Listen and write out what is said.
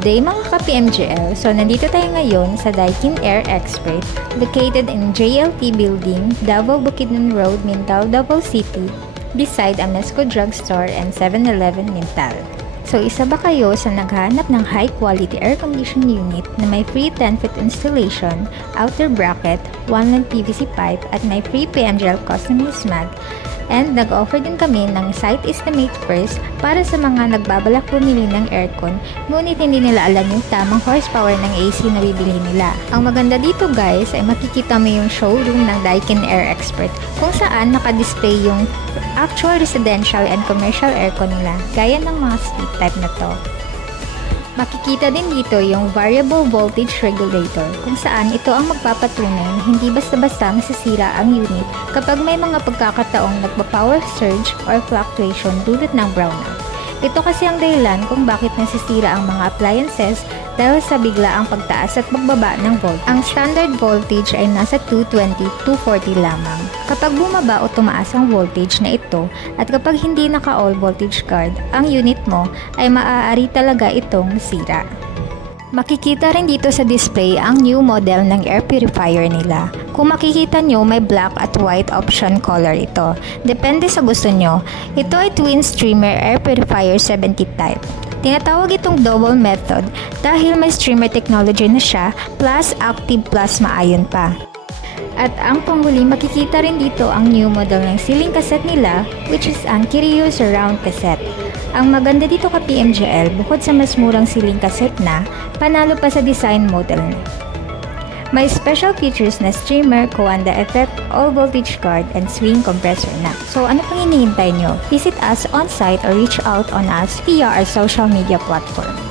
Good day mga ka-PMJL! So nandito tayo ngayon sa Daikin Air Expert located in JLT Building, Davao Bukidnon Road, Mintal, Davao City beside Amesco Drugstore and 7-Eleven Mintal. So isa ba kayo sa naghahanap ng high quality air conditioning unit na may free 10-foot installation, outer bracket, 1-line PVC pipe at may free PMJL customized mag? And nag-offer din kami ng site estimate first para sa mga nagbabalak bumili ng aircon ngunit hindi nila alam yung tamang horsepower ng AC na bibili nila. Ang maganda dito guys ay makikita mo yung showroom ng Daikin Air Expert kung saan naka-display yung actual residential and commercial aircon nila gaya ng mga split type na to. Makikita din dito yung variable voltage regulator kung saan ito ang magpapatunay na hindi basta-basta masisira ang unit kapag may mga pagkakataong nagpa-power surge or fluctuation dulot ng brownout. Ito kasi ang dahilan kung bakit nasisira ang mga appliances dahil sa bigla ang pagtaas at pagbaba ng voltage. Ang standard voltage ay nasa 220-240 lamang. Kapag bumaba o tumaas ang voltage na ito at kapag hindi naka-all voltage card ang unit mo ay maaari talaga itong masira. Makikita rin dito sa display ang new model ng air purifier nila. Kung makikita nyo, may black at white option color ito. Depende sa gusto nyo. Ito ay twin streamer air purifier 70 type. Tinatawag itong double method dahil may streamer technology na siya plus active plasma ion pa. At ang panghuli, makikita rin dito ang new model ng ceiling cassette nila which is ang Kiryu Surround cassette. Ang maganda dito ka PMJL, bukod sa mas murang ceiling cassette na, panalo pa sa design model na. May special features na streamer, Coanda effect, all voltage card, and swing compressor na. So ano pang hinihintay nyo? Visit us on site or reach out on us via our social media platform.